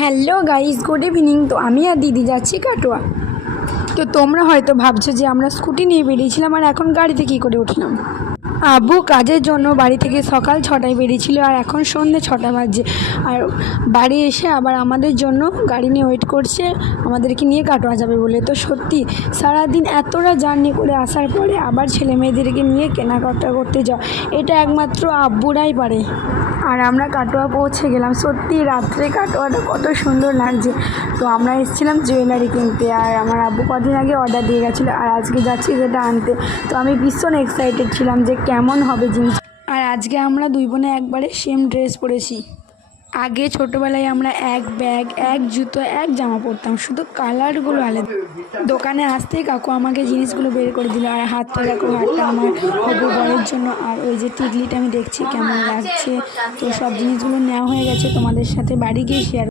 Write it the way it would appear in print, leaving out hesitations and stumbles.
Hello guys, good evening. তো আমি আর দিদি যাচ্ছি কাটোয়া। তো তোমরা হয়তো ভাবছো যে আমরা স্কুটি নিয়ে বেরিয়েছিলাম আর এখন গাড়িতে কী করে উঠলাম। আব্বু কাজের জন্য বাড়ি থেকে সকাল 6টায় বেরিয়েছিল আর এখন সন্ধ্যে 6টা বাজছে। আর বাড়ি এসে আবার আমাদের জন্য গাড়ি নিয়ে ওয়েট করছে, আমাদেরকে নিয়ে কাটোয়া যাবে বলে। তো সত্যি সারাদিন এতটা জার্নি করে আসার পরে আবার ছেলে মেয়েদেরকে নিয়ে কেনাকাটা করতে যাও, এটা একমাত্র আব্বুরাই পারে। আর আমরা কাটোয়া পৌঁছে গেলাম। সত্যি রাত্রে কাটোয়াটা কত সুন্দর লাগছে। তো আমরা এসেছিলাম জুয়েলারি কিনতে, আর আমার আব্বু কদিন আগে অর্ডার দিয়ে গেছিলো আর আজকে যাচ্ছি সেটা আনতে। তো আমি ভীষণ এক্সাইটেড ছিলাম যে কেমন হবে জিনিস। আর আজকে আমরা দুই বোনে একবারে সেম ড্রেস পরেছি। আগে ছোটোবেলায় আমরা এক ব্যাগ, এক জুতো, এক জামা পরতাম, শুধু কালারগুলো আলাদা। দোকানে আসতেই কাকু আমাকে জিনিসগুলো বের করে দিল। আর হাতটা দেখো, হাতটা আমার হবু বরের জন্য। আর ওই যে টিকলিটা আমি দেখছি কেমন লাগছে। তো সব জিনিসগুলো নেওয়া হয়ে গেছে, তোমাদের সাথে বাড়ি গিয়ে শেয়ার